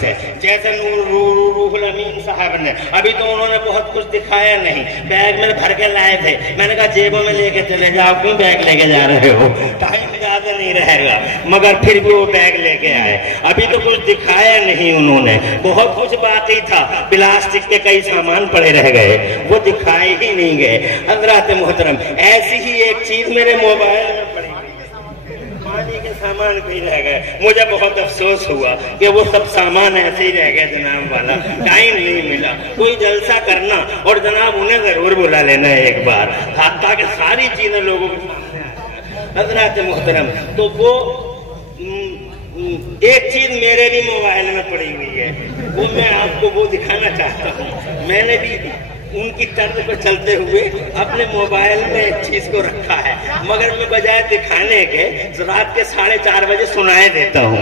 जैसे रूहुल अमीन साहब ने अभी तो उन्होंने बहुत कुछ दिखाया नहीं, बैग में भर के लाए थे। मैंने कहा जेबों में लेके चले जाओ, क्यों बैग लेके जा रहे हो, टाइम ज्यादा नहीं रहेगा, मगर फिर भी वो बैग लेके आए। अभी तो कुछ दिखाया नहीं उन्होंने, बहुत कुछ बाकी था, प्लास्टिक के कई सामान पड़े रह गए, वो दिखाए ही नहीं गए। हज़रात मोहतरम, ऐसी ही एक चीज मेरे मोबाइल में पड़ी, पानी के सामान भी रह गए। मुझे बहुत अफसोस हुआ कि वो सब सामान ऐसे ही रह गए जनाब वाला, टाइम नहीं मिला। कोई जलसा करना और जनाब उन्हें जरूर बुला लेना एक बार, ताकि सारी चीजें लोगों के सामने आए। हज़रात मोहतरम, तो वो एक चीज मेरे भी मोबाइल में पड़ी हुई है, वो मैं आपको वो दिखाना चाहता हूँ। मैंने भी उनकी तर्ज पर चलते हुए अपने मोबाइल में एक चीज को रखा है, मगर मैं बजाय दिखाने के रात के 4:30 बजे सुनाए देता हूँ।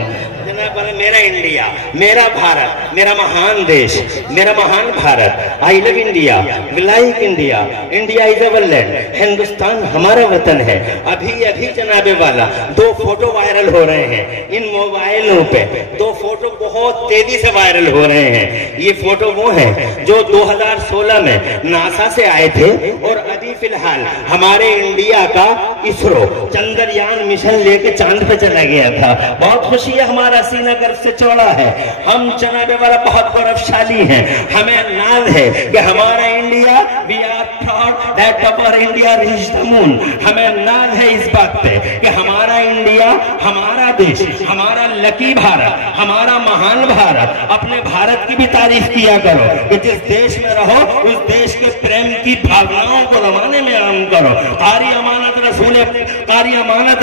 जनाब, मेरा इंडिया, मेरा भारत, मेरा महान देश, मेरा महान Bharat, I love India, like India, India is our land, Hindustan हमारा वतन है। अभी अभी जनाबे वाला 2 फोटो वायरल हो रहे हैं इन मोबाइलों पे, 2 फोटो बहुत तेजी से वायरल हो रहे हैं। ये फोटो वो है जो 2016 में नासा से आए थे और अभी फिलहाल हमारे इंडिया का इसरो चंद्रयान मिशन लेके चांद पे चला गया था। बहुत खुशी है, हमारा सीना गर्व से चौड़ा है, हम जनाबे वाला बहुत गौरवशाली हैं। हमें नाज है कि हमारा India, we are proud that our India reached the moon. हमें नाज है इस बात पे कि हमारा इंडिया, हमारा देश, हमारा लकी भारत, हमारा महान भारत। अपने भारत की भी तारीफ किया करो कि जिस देश में रहो उस देश के प्रेम की भावनाओं को रमाने में आम करो। कारी अमानत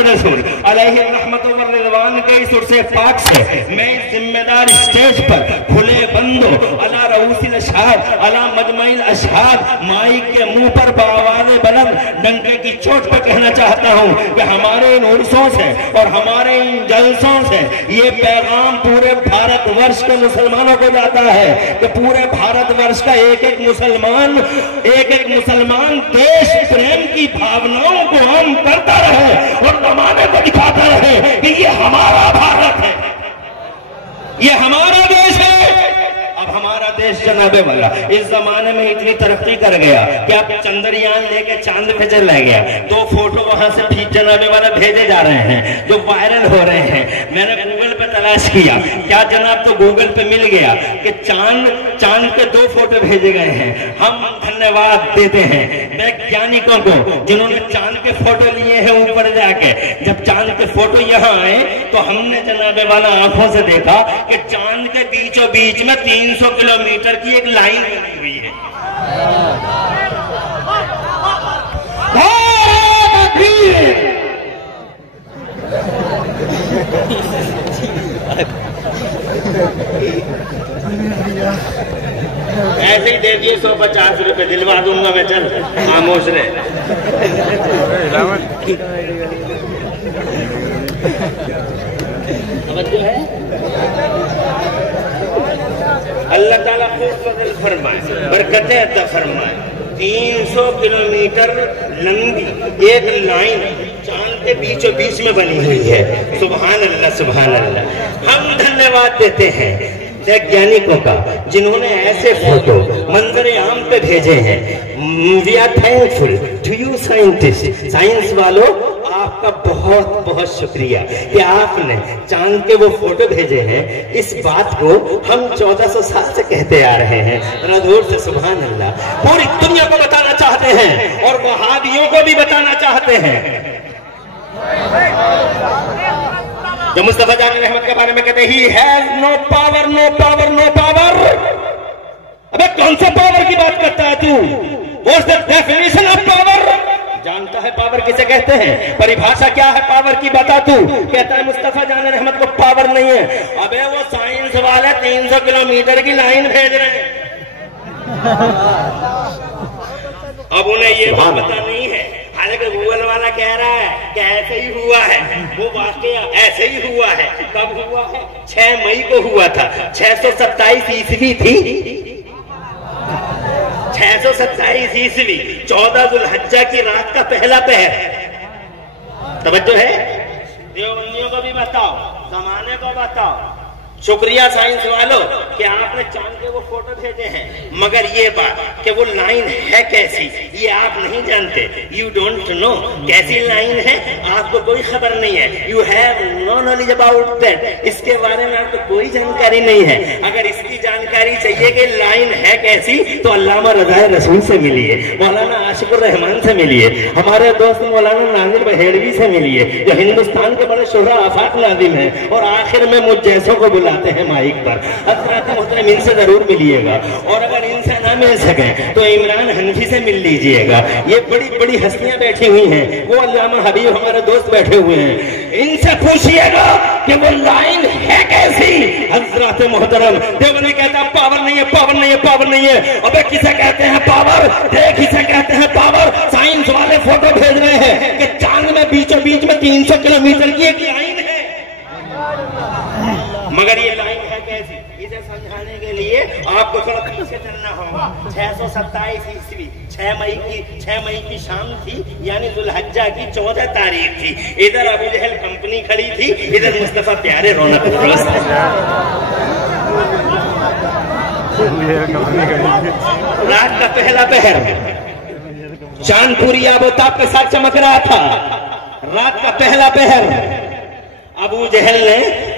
रसूल अलैहि रहमत व रिज़वान के इस उर्से पाक से मैं इस जिम्मेदार स्टेज पर खुले बंदो अला रऊसिल अशहाद अला मजमइल अशहाद माइक के मुंह पर बावाज़े बुलंद डंके की चोट पर कहना चाहता हूं कि हमारे इन उर्सों से और हमारे इन जलसों से ये पैगाम पूरे भारतवर्ष के मुसलमानों को जाता है कि पूरे भारतवर्ष का एक एक मुसलमान देश प्रेम की भावनाओं को हम करता रहे और जमाने को दिखाता रहे कि ये हमारा भारत है, ये हमारा देश है। अब हमारा देश जनाबे वाला इस जमाने में इतनी तरक्की कर गया कि अब चंद्रयान लेके चांद पे चला गया। 2 फोटो वहां से ठीक जनाबे वाला भेजे जा रहे हैं जो वायरल हो रहे हैं। मैंने गूगल पे तलाश किया, क्या जनाब, तो गूगल पे मिल गया कि चांद पे 2 फोटो भेजे गए हैं। हम धन्यवाद देते हैं वैज्ञानिकों को जिन्होंने चांद के फोटो लिए हैं ऊपर जाके। जब चांद के फोटो यहाँ आए तो हमने जनाबे वाला आंखों से देखा कि चांद के बीचों बीच में 300 किलोमीटर की एक लाइन बनी हुई है। ऐसे ही दे दिए 150 रुपए, दिलवा दूंगा मैं, चल खामोश रहे। है अल्लाह ताला खूब फजल फरमाए, बरकतें अता फरमाए। 300 किलोमीटर लंबी एक लाइन चांद के बीचों बीच में बनी हुई है। सुभान अल्लाह, सुभान अल्लाह। हम धन्यवाद देते हैं वैज्ञानिकों का जिन्होंने ऐसे फोटो मंजर आम पे भेजे हैं। We are thankful to you scientist, science वालों, आपका बहुत बहुत शुक्रिया कि आपने चांद के वो फोटो भेजे हैं। इस बात को हम 1400 साल से कहते आ रहे हैं, रजूर से सुभान अल्लाह। पूरी दुनिया को बताना चाहते हैं और वहाबियों को भी बताना चाहते हैं। जो मुस्तफा जान रहमत के बारे में कहते हैं he has no power, no power, no power. अबे कौन सा पावर की बात करता है तू? What's the definition of power? जानता है पावर किसे कहते हैं? परिभाषा क्या है पावर की, बता तू। कहता है मुस्तफा जान रहमत को पावर नहीं है। अबे वो साइंस वाले 300 किलोमीटर की लाइन भेज रहे हैं। अब उन्हें ये बात पता नहीं है, हालांकि गूगल वाला कह रहा है कि ऐसे ही हुआ है। वो वाकया ऐसे ही हुआ है। कब हुआ है? 6 मई को हुआ था। 627 ईस्वी थी, 627 ईस्वी 14 जुल्हज्जा की रात का पहला पहर। तवज्जो है? देवबंदियों को भी बताओ, जमाने को बताओ। शुक्रिया साइंस वालों कि आपने चांद के वो फोटो भेजे हैं, मगर ये बात कि वो लाइन है कैसी ये आप नहीं जानते। यू डोंट नो कैसी लाइन है, आपको कोई खबर नहीं है। You have no knowledge about that, इसके बारे में आपको कोई जानकारी नहीं है। अगर इसकी जानकारी चाहिए कि लाइन है कैसी तो अल्लामा रज़ाए रसूल से मिलिए, मौलाना आशिकुर रहमान से मिलिए, हमारे दोस्त मौलाना नाजिर बहेड़वी से मिलिए, जो हिंदुस्तान के बड़े शुरा आफाक नाज़िम हैं, और आखिर में मुझ जैसों को बुलाते हैं माइक पर। हज़रात मोहतरम इनसे जरूर मिलिएगा, और अगर इनसे ना मिल सके तो इमरान हनफी से मिल लीजिएगा। ये बड़ी बड़ी हस्तियां बैठी हुई हैं, वो अल्लामा हबीब हमारे दोस्त बैठे हुए हैं, इनसे पूछिएगा कि वो लाइन है कैसी। हज़रात मोहतरम देवबंदी कहता है पावर नहीं है, पावर नहीं है, पावर नहीं है। अबे किसे कहते हैं पावर, देख किसे कहते हैं पावर। साइंस वाले फोटो भेज रहे हैं कि चांद में बीचों बीच में 300 किलोमीटर की एक लाइन है, मगर ये लाइन है कैसी, इसे समझाने के लिए आपको थोड़ा पीछे चलना होगा। 627 ईस्वी 6 मई की शाम थी, यानी जुल्हज्जा की 14 तारीख थी। इधर अबू जहल कंपनी खड़ी थी, इधर मुस्तफा प्यारे रौनक रात का पहला पहर, चांद पूरी आबोताब के साथ चमक रहा था। रात का पहला पहर अबू जहल ने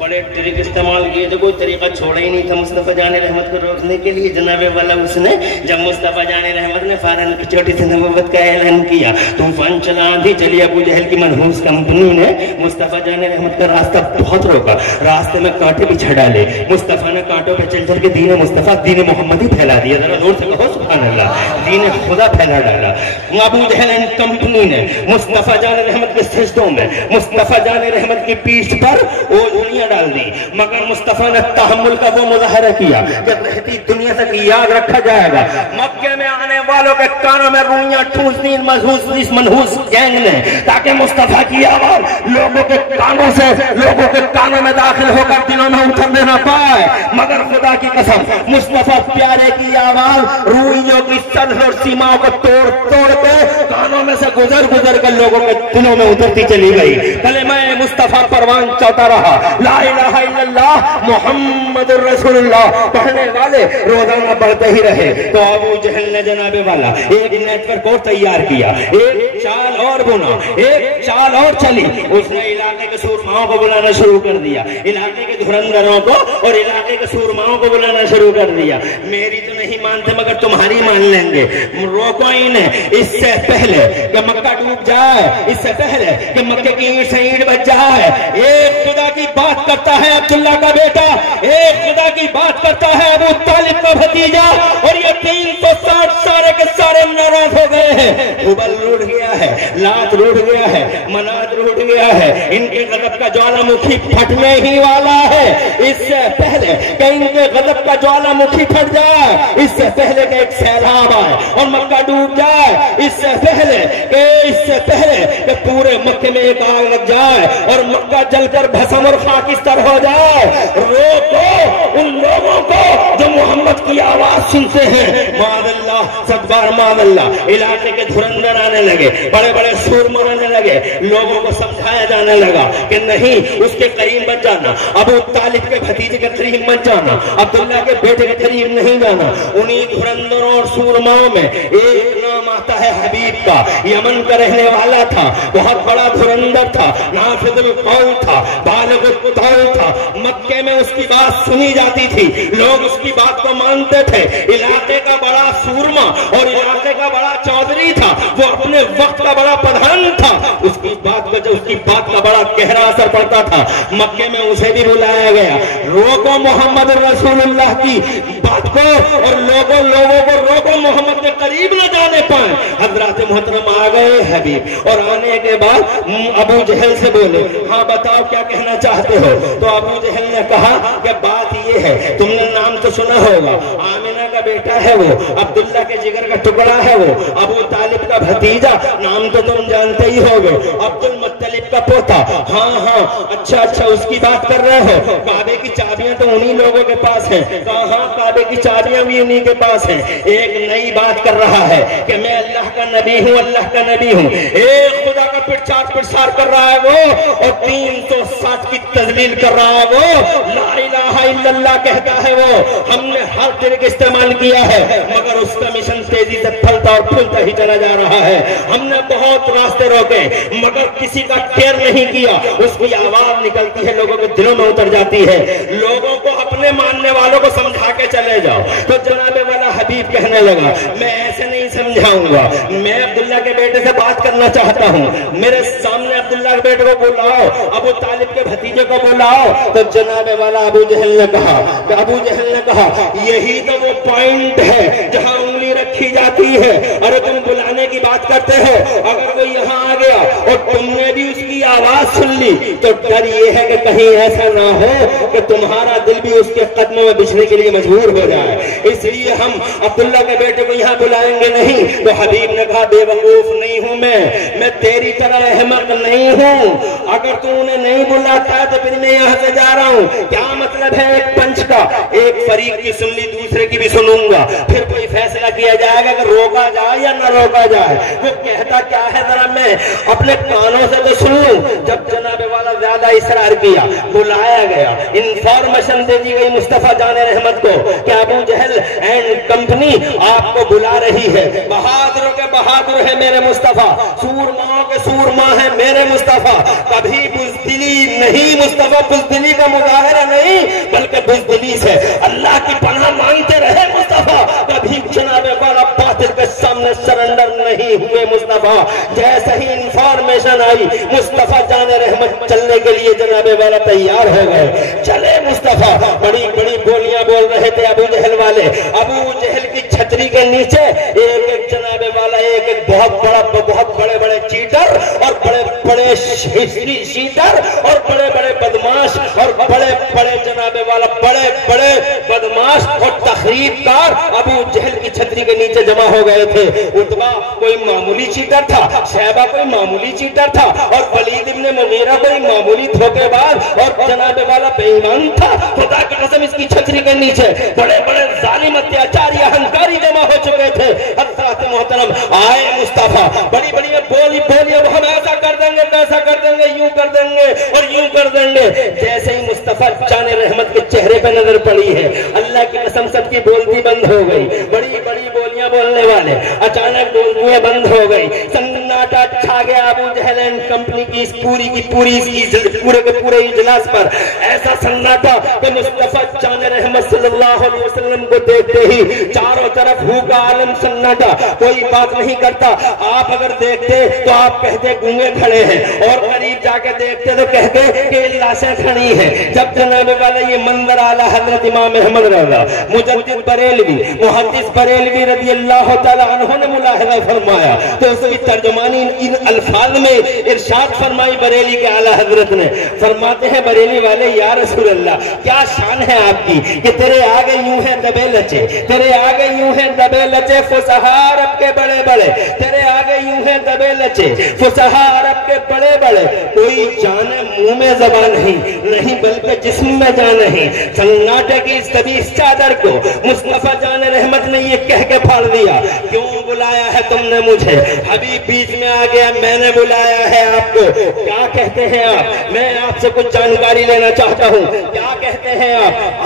बड़े ट्रिक इस्तेमाल किए थे, कोई तरीका छोड़ा ही नहीं था मुस्तफा जाने रहमत को रोकने के लिए। जनाबे वाला उसने जब मुस्तफा जाने रहमत ने फारन की छोटी सी नबूवत का ऐलान किया, तूफान चला, आंधी चली, अबू जहल की मनहूस कंपनी ने मुस्तफा जाने रहमत का रास्ता बहुत रोका, रास्ते में कांटे बिछा डाले। मुस्तफा ने कांटों पे चल चल के दीन मुस्तफा दीन मोहम्मदी फैला दिया। जरा जोर से कहो सुभान अल्लाह, दीन खुदा फैला डाला। अबू जहल कंपनी ने मुस्तफा जाने रहमत के सजदों में, मुस्तफा जाने रहमत की पीठ पर वो दुनिया डाल दी, मगर मुस्तफा ने तहम्मुल का वो मुजाहरा किया कि रहती दुनिया तक याद रखा जाएगा। मक्के में आने वालों के कानों में रूइयां ठूसनी मनहूस गैंग ने, ताकि मुस्तफा की आवाज लोगों के कानों से, लोगों के कानों में दाखिल होकर दिलों में उतरने न पाए। मगर खुदा की कसम, मुस्तफा प्यारे की आवाज रूइयों की सरहद और सीमाओं को तोड़ तोड़ के कानों में से गुजर गुजर कर लोगों के दिलों में उतरती चली गई। कलेमा मुस्तफा परवान चौथा रहा, ला इलाहा इल्लल्लाह मुहम्मदुर रसूलुल्लाह पढ़ने वाले रोजाना बढ़ते ही रहे। तो अबू जहल ने जनाबे वाला एक नेटवर्क और तैयार किया, एक चाल और बुना, एक चाल और चली। उसने इलाके के सूरमाओं को बुलाना शुरू कर दिया, इलाके के धुरंधरों को और इलाके के सूरमाओं को बुलाना शुरू कर दिया। मेरी तो नहीं मानते मगर तुम्हारी मान लेंगे। रोको इन्हें, इससे पहले कि मक्का डूब जाए, इससे पहले कि मक्के की ईंट से ईंट बच जाए, एक खुदा की बात करता है अब्दुल्ला का बेटा, एक खुदा की बात करता है अबू तालिब का भतीजा, और ये 360 सारे के सारे नाराज हो गए हैं। हुबल रूठ गया है, लात रूठ गया है, मनात रूठ गया है, इनके गजब का ज्वालामुखी फटने ही वाला है। इससे पहले कि इनके गजब का ज्वालामुखी फट जाए, इससे पहले कि एक सैलाब आए और मक्का डूब जाए, इससे पहले कि पूरे मक्के में एक आग लग जाए और मक्का जलकर भस्म और खाकिस्तान हो जाए, रोको उन लोगों को जो मोहम्मद की आवाज सुनते हैं। मादल्ला सदबार मादल्ला, इलाके के धुरंधर आने लगे, बड़े बड़े सूरमा आने लगे, लोगों को समझाया जाने लगा कि नहीं, उसके करीब मत जाना, अबू तालिब के भतीजे के करीब मत जाना, अब्दुल्ला के बेटे के करीब नहीं जाना। उन्हीं धुरंधरों और सूरमाओं में एक नाम आता है हबीब का, यमन का रहने वाला था, बहुत बड़ा धुरंधर था, नाफिजुल कौल था, बालिगुल कौल था। मक्के में उसकी बात सुनी जाती थी, लोग उसकी बात को मानते थे। इलाके का बड़ा सूरमा और इलाके का बड़ा चौधरी था, वो अपने वक्त का बड़ा प्रधान था। उसकी बात का बड़ा गहरा असर पड़ता था। मक्के में उसे भी बुलाया गया, रोको मोहम्मद रसूलुल्लाह की बात को और लोगों को रोको, मोहम्मद के करीब न जाने पाए। हजरत मोहतरम आ गए हबीब, और आने के बाद अबू जहल से बोले, हाँ बताओ क्या कहना चाहते हो। तो अबू जहल ने कहा कि बात ये है, तुमने नाम तो सुना होगा, आमिना का का बेटा है वो, अब्दुल्ला के जिगर का टुकड़ा है वो, अबू तालिब का भतीजा, नाम तो तुम जानते ही होगे, अब्दुल मुत्तलिब का पोता। हाँ हाँ, अच्छा, उसकी बात कर रहे हो। काबे की चाबियां तो उन्हीं लोगों के पास हैं। कहा, काबे की चाबियां भी उन्हीं के पास हैं। एक नई बात कर रहा है कि मैं अल्लाह का नबी हूँ, अल्लाह का नबी हूँ। एक खुदा का प्रचार कर रहा है वो, और 360 की तजलील कर रहा है वो। ला इलाहा इल्लल्लाह कहता है वो। हमने हर तरीके इस्तेमाल किया है, मगर उसका मिशन तेजी से फलता और फूलता ही चला जा रहा है। हमने बहुत रास्ते रोके, मगर किसी का केयर नहीं किया। उसकी आवाज निकलती है, लोगों के दिलों में उतर जाती है। लोगों को, अपने मानने वालों को समझा के चले जाओ। तो जनाबे वाला हबीब कहने लगा, मैं ऐसे नहीं समझाऊंगा, मैं अब्दुल्ला के बेटे से बात करना चाहता हूँ। मेरे सामने अब्दुल्ला के बेटे को बुलाओ, अबू तालिब के भतीजे को बुलाओ। तो जनाबे वाला अबू जहल ने कहा, यही तो वो पॉइंट है जहाँ उंगली रखी जाती है। अरे तुम बुलाने की बात करते हो, अगर वो यहाँ आ गया और तुमने भी उसकी आवाज सुन ली, तो डर ये है कि कहीं ऐसा ना हो कि तुम्हारा दिल भी उसके कदमों में बिछने के लिए मजबूर हो जाए। इसलिए हम अब्दुल्ला के बेटे को यहाँ बुलाएंगे नहीं। तो हबीब ने कहा, बेवकूफ नहीं हूं मैं तेरी तरह अहमक नहीं हूँ। अगर तू उन्हें नहीं बुलाता तो फिर मैं यहाँ से जा रहा हूँ। क्या मतलब है एक पंच का? एक फरीक की सुन ली, दूसरे की भी सुनूंगा, फिर कोई फैसला किया जाएगा कि रोका जाए या न रोका जाए। वो कहता क्या है, जरा मैं अपने कानों से तो सुन लूं। जब जनाबे वाला ज्यादा इसरार किया, बुलाया गया, इंफॉर्मेशन दे दी गई मुस्तफा जाने रहमत को कि अबू जहल एंड कंपनी आपको बुला रही है। बहादुरों के बहादुर है मेरे मुस्तफा, सूरमाओं के सूरमा है मेरे मुस्तफा। कभी बुज़दिली नहीं मुस्तफा, बुज़दिली का मुजाहरा नहीं, बल्कि बुज़दिली से अल्लाह की पनाह मांगते रहे मुस्तफा। कभी जनाबे वाला बातिल के सामने सरेंडर नहीं हुए मुस्तफा। जैसे ही इंफॉर्मेशन आई, मुस्तफा जाने रहमत चलने के लिए जनाबे वाला तैयार हो गए। चले मुस्तफा, बड़ी बड़ी बोलियां बोल रहे थे अबू जहल वाले। अबू जहल की छतरी के नीचे एक जनाबे वाला एक बहुत बड़े बड़े चीटर और बड़े बड़े शीटर और बड़े बड़े बदमाश और बड़े बड़े जनाबे वाला बड़े बड़े बदमाश और तखरीबकार अबू जहल की छतरी के नीचे जमा हो गए थे। उतबा कोई मामूली चीटर था, शैबा कोई मामूली चीटर था, और वलीद इब्न मुगीरा कोई मामूली धोखेबाज और जनाबे वाला बेईमान था। खुदा की कसम, इसकी छतरी के नीचे बड़े बड़े जालिम अत्याचारी अहंकारी जमा हो चुके थे। हज़रत मोहतरम आए मुस्तफा, बड़ी बड़ी बोली अब हम ऐसा कर देंगे, वैसा कर देंगे, यूं कर देंगे और यूं कर देंगे। जैसे ही मुस्तफा जाने रहमत के चेहरे पे नजर पड़ी है, अल्लाह की कसम सबकी बोलती बंद हो गई। बड़ी बड़ी बोलियां बोलने वाले अचानक बोलियां बंद हो गई। सन्नाटा छा गया अबू जहल एंड कंपनी की पूरे के पूरे इजलास पर। ऐसा सन्नाटा कि मुस्तफा जाने रहमत सल्लल्लाहु अलैहि वसल्लम को देखते ही चारों तरफ हुका आलम सन्नाटा, कोई बात नहीं करता। आप अगर देखते तो आप कहते गूंगे खड़े हैं, और करीब जाके देखते तो कहते कि लाशें खड़ी हैं। जब जनाबे वाला ये मंजर आला हजरत इमाम अहमद रज़ा मुजद्दिद बरेलवी मुहद्दिस बरेलवी रज़ी अल्लाह तआला अन्हु ने मुलाहिज़ा फरमाया, तो उसकी तर्जुमानी इन अल्फाज में इरशाद फरमाई बरेली के आला हजरत ने। फरमाते हैं बरेली वाले, या रसूल अल्लाह, क्या शान है आपकी कि तेरे आगे यूं है दबे लचे, तेरे आगे यूं है दबे लचे फुसहा अरब के बड़े बड़े, तेरे आगे यूं है दबे लचे फुसहा अरब के बड़े बड़े। कोई जाने मुंह में ज़बान नहीं बल्कि जिस्म में जान नहीं। सन्नाटे की इस तबीस चादर को मुस्तफा जाने रहमत ने ये कह के फाड़ दिया, क्यों बुलाया है तुमने मुझे? हबीब बीच में आ गया, मैंने बुलाया है आपको। क्या कहते हैं आप? मैं आपसे कुछ जानकारी लेना चाहता हूँ। क्या कहते हैं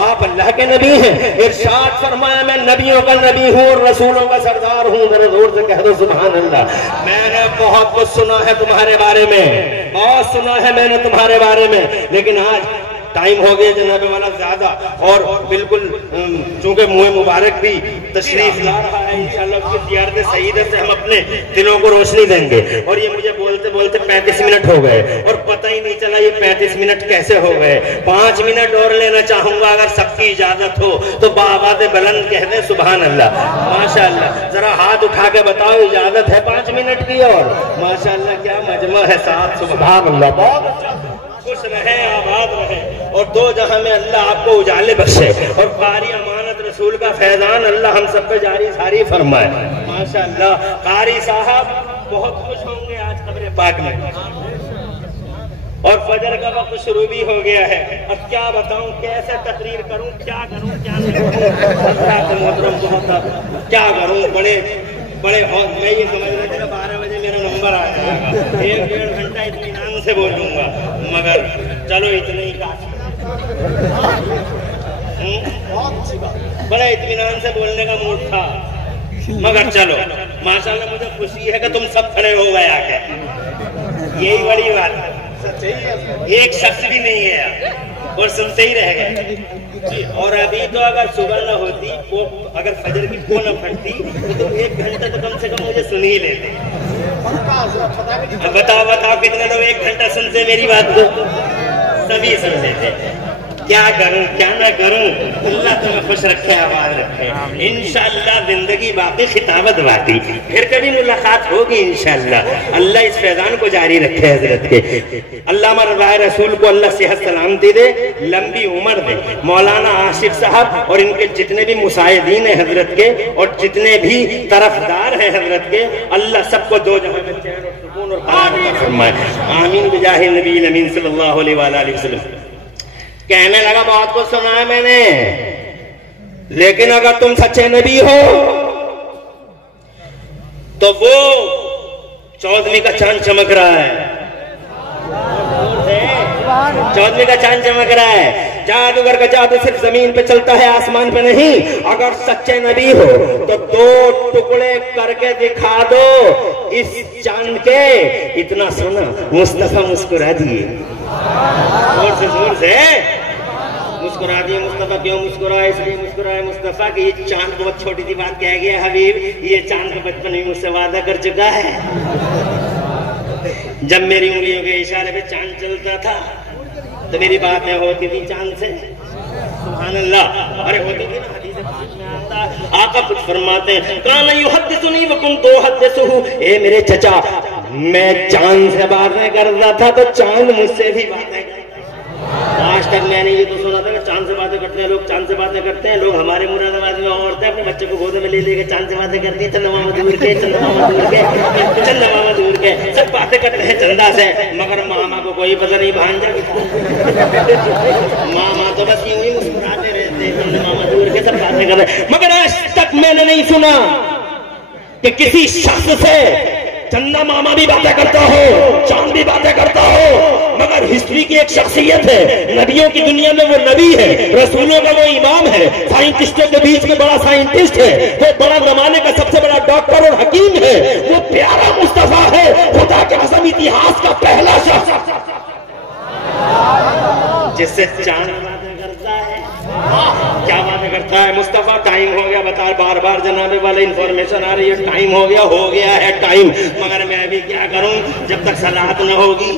आप अल्लाह के नबी हैं? इरशाद फरमाया, मैं नबियों का नबी हूँ और रसूलों का सरदार हूँ। जरा जोर से कह दो सुभान अल्लाह। मैंने बहुत कुछ सुना है तुम्हारे बारे में, बहुत सुना है मैंने तुम्हारे बारे में, लेकिन आज टाइम हो गया जनाबे वाला ज्यादा, और बिल्कुल चूंकि मुँह मुबारक भी तशरीफ ला रहा है, इंशाअल्लाह उसकी ज़ियारत सईदा से हम अपने दिलों को रोशनी देंगे। और ये मुझे बोलते बोलते 35 मिनट हो गए और पता ही नहीं चला ये 35 मिनट कैसे हो गए। 5 मिनट और लेना चाहूंगा अगर सबकी इजाजत हो तो बाबाद बुलंद कह दे सुभान अल्लाह, माशाअल्लाह। जरा हाथ उठा के बताओ, इजाजत है 5 मिनट की? और माशाअल्लाह क्या मजमा है साथ, सुभान अल्लाह। बहुत अच्छा, खुश रहे, आबाद रहे और दो जहां में अल्लाह आपको उजाले बख्शे और कारी अमानत रसूल का फैजान अल्लाह हम सब पे जारी सारी फरमाए। माशाअल्लाह कारी साहब बहुत खुश होंगे आज कब्र पाक में। और फजर का वक्त शुरू भी हो गया है। अब क्या बताऊं, कैसे तकरीर करूं, क्या करूं क्या करूं, क्या करूं। बड़े बड़े और मैं ये समझ रहा था 12 बजे मेरा नंबर आ जाएगा, 1-1.5 घंटा इत्मीनान से बोलूंगा, मगर चलो इतने ही काफी। बड़ा इत्मीनान से बोलने का मूड था, मगर चलो माशाल्लाह मुझे खुशी है कि तुम सब खड़े हो गए आके। यही बड़ी बात है। एक शख्स भी नहीं है और सुनते ही रह गए। और अभी तो अगर सुबह न होती, वो अगर फजर की को न फटती तो 1 घंटा तो कम से कम मुझे सुन ही लेते। बताओ बताओ कितने लोग 1 घंटा सुनते मेरी बात को? सभी सुन लेते। क्या करूं क्या ना करूं, अल्लाह तुम्हें खुश रखे, आवाज रखे। इंशाअल्लाह जिंदगी बाकी खिताबत बाकी, फिर कभी मुलाकात होगी इंशाअल्लाह। अल्लाह इस फैजान को जारी रखे हजरत के। अल्लाह रज़ाए रसूल को अल्लाह सेहत सलामती दे, लंबी उम्र दे। मौलाना आशिफ साहब और इनके जितने भी मुसाहिदीन है हजरत के और जितने भी तरफदार हैं हजरत के, अल्लाह सबको दो जहां में चैन और सुकून और करामत फरमाए। आमीन बिजाहि नबी अमीन सल्लल्लाहु अलैहि वसल्लम। कहने लगा बहुत कुछ सुना है मैंने, लेकिन अगर तुम सच्चे नबी हो तो वो 14वीं का चांद चमक रहा है। 14वीं का चांद चमक रहा है। जादूगर का जादू सिर्फ जमीन पे चलता है, आसमान पे नहीं। अगर सच्चे नबी हो तो 2 टुकड़े करके दिखा दो इस चांद के। इतना सुना मुस्तफा मुस्कुरा दिए, जोर से मुस्कुरा दिए। मुस्तफा क्यों मुस्कुराए? इसलिए मुस्कुराए मुस्तफा कि ये चांद बहुत छोटी सी बात कह गया हबीब, ये चांद को बचपन में मुझसे वादा कर चुका है। जब मेरी उंगलियों के इशारे पे चांद चलता था तो मेरी बातें होती थी चांद से। सुभान अल्लाह। अरे होती थी ना, हदीस पाक में आता है, आका कुछ फरमाते हैं, काना युहद्दिसुनी व कुन्तु उहद्दिसुहु। ए मेरे चचा, मैं चांद से बातें करता था तो चांद मुझसे भी बातें करता। आज तक मैंने ये तो सुना था कि चांद से बातें करते हैं लोग, चांद से बातें करते हैं लोग। हमारे मुरादाबाद में औरतें अपने बच्चे को गोद में ले लेकर चांद से बातें करती है। चंदमामा दूर के, चंदमामा दूर के, चंदमामा दूर के, सब बातें करते हैं चंदा से, मगर मामा को कोई पता नहीं भांजा। मामा तो बस यूं ही मुस्कुराते रहते हैं, चंदमामा दूर के, सब बातें कर रहे। मगर आज तक मैंने नहीं सुना कि किसी शख्स से चंदा मामा भी बातें करता हो, चांद भी बातें करता हो। मगर हिस्ट्री की एक शख्सियत है, नबियों की दुनिया में वो नबी है, रसूलों का वो इमाम है, साइंटिस्टों के बीच में बड़ा साइंटिस्ट है, वो बड़ा जमाने का सबसे बड़ा डॉक्टर और हकीम है, वो प्यारा मुस्तफा है, खुदा के कसम इतिहास का पहला शख्स जिससे चांद बातें करता है। क्या बातें करता है मुस्तफा? टाइम हो गया, बता बार बार जनाबे वाले इंफॉर्मेशन आ रही है, टाइम हो गया है टाइम। मगर मैं अभी क्या करूं जब तक सलात न होगी।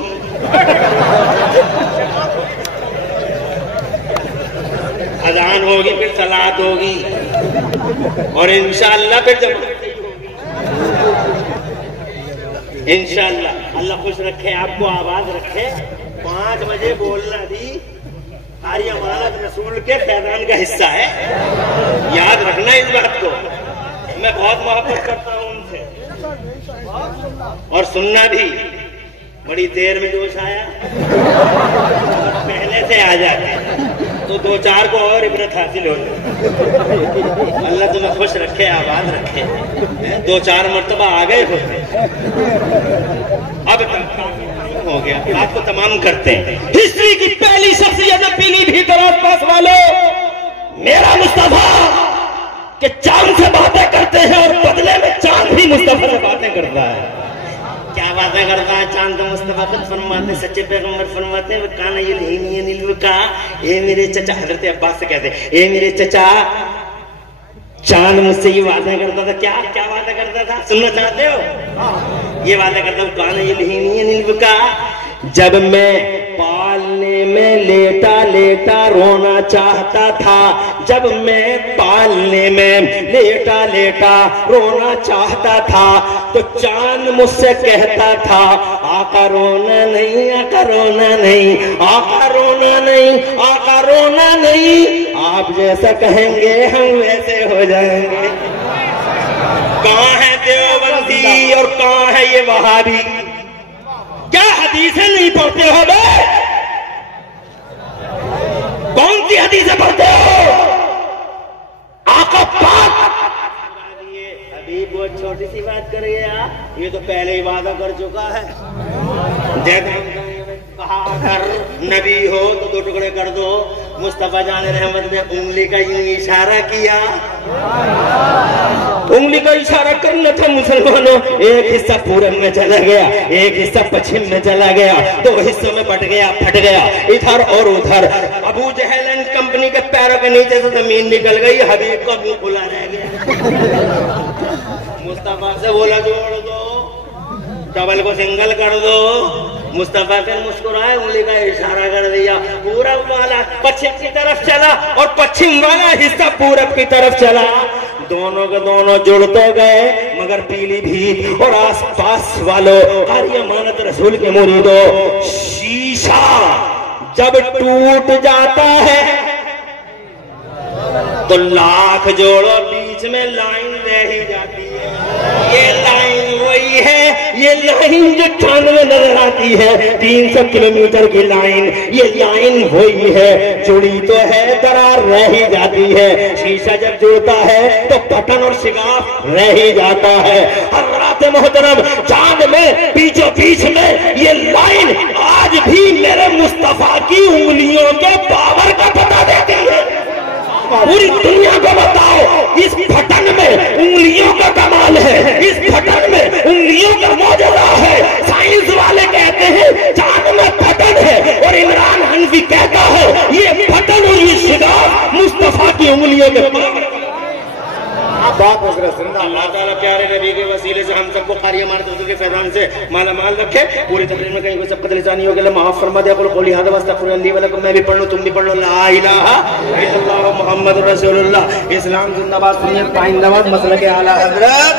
अजान होगी फिर सलात होगी और इंशाअल्लाह फिर जब इंशाअल्लाह अल्लाह खुश रखे, आपको आवाज रखे। 5 बजे बोलना भी सारी अमानत रसूल के फैजान का हिस्सा है, याद रखना इस बात को। मैं बहुत मोहब्बत करता हूँ उनसे और सुनना भी। बड़ी देर में जोश आया, पहले से आ जाते तो 2-4 को और इबरत हासिल हो जाए। अल्लाह तुम्हें खुश रखे, आबाद रखे। 2-4 मरतबा आ गए होते, अब हो गया। बात को तमाम करते हैं। हिस्ट्री की पहली शख्सियत पीलीभीत और आसपास वालों, मेरा मुस्तफा के चांद से बातें करते हैं और बदले में चांद भी मुस्तफा से बातें करता है। क्या बातें करता है चांद? मुस्तफा खुद फरमाते, सच्चे पैगंबर फरमाते हैं, काना ये का, ए मेरे चचा, हजरत अब्बास से कहते हैं, ए मेरे चचा, चांद मुझसे ये बातें करता था। क्या क्या बातें करता था? सुनना चाहते हो? ये बातें करता हूँ, काना ये का, जब मैं पालने पालने में लेटा लेटा रोना चाहता था, जब मैं पालने में लेटा लेटा रोना चाहता था, तो चांद मुझसे कहता था आका रोना नहीं, आका रोना नहीं, आका रोना नहीं, आका रोना नहीं, आप जैसा कहेंगे हम वैसे हो जाएंगे। कहाँ है देवबंदी और कहाँ है ये वहाबी? क्या हदीसें नहीं पढ़ते हो बे? कौन सी हदीसें पढ़ते हो? आका पाक अभी बहुत छोटी सी बात कर गया, ये तो पहले ही वादा कर चुका है। कहा अगर नबी हो तो 2 टुकड़े कर दो। मुस्तफा जान रहमत ने उंगली का यूं इशारा किया, उंगली का इशारा करना था मुसलमानों। एक हिस्सा पूरब में चला गया, एक हिस्सा पश्चिम में चला गया, 2 हिस्सों में बट गया, फट गया, इधर और उधर। अबू जहल एंड कंपनी के पैरों के नीचे से जमीन निकल गई, हबीब का मुंह खुला रह गया। मुस्तफा से बोला जोड़ दो, डबल को सिंगल कर दो। मुस्तफा फिर मुस्कुराए, उंगली का इशारा कर दिया। पूरब वाला पश्चिम की तरफ चला और पश्चिम वाला हिस्सा पूरब की तरफ चला। दोनों के दोनों जुड़ तो गए, मगर पीलीभीत और आसपास वालों, हर अमानत रसूल के मुरीदों, शीशा जब टूट जाता है तो लाख जोड़ो बीच में लाइन रह ही जाती है। ये लाइन वही है, ये लाइन जो 98 नजर आती है, 300 किलोमीटर की लाइन, ये लाइन वही है। जुड़ी तो है, दरार रह ही जाती है। शीशा जब जुड़ता है तो बटन और शिगाफ रह ही जाता है। हज़रात मोहतरम, चांद में बीचों बीच में ये लाइन आज भी मेरे मुस्तफा की उंगलियों के पावर का पता देती है। पूरी दुनिया को बताओ, इस बटन में उंगलियों का कमाल है, इस बटन में उंगलियों का मौजूदा है। साइंस वाले कहते हैं चांद में बटन है, और इमरान हनफी कहता है ये बटन और ये शिगाफ मुस्तफा की उंगलियों के पावर। अल्लाह ताला प्यारे नबी के वसीले से हम सबको कारी हमारे दोस्तों के फैजान से माला माल रखे। पूरी तकरीर में कहीं कोई सबकत लिसानी हो गया माफ फरमा दे। कोली हादा वस्तगफिर ली व लकुम, मैं भी पढ़ लूं, तुम भी पढ़ लो। ला इलाहा इल्लल्लाह मुहम्मद रसूलुल्लाह। इस्लाम जिंदाबाद, सुन्नत पाइंदाबाद, मसलक आला हजरत।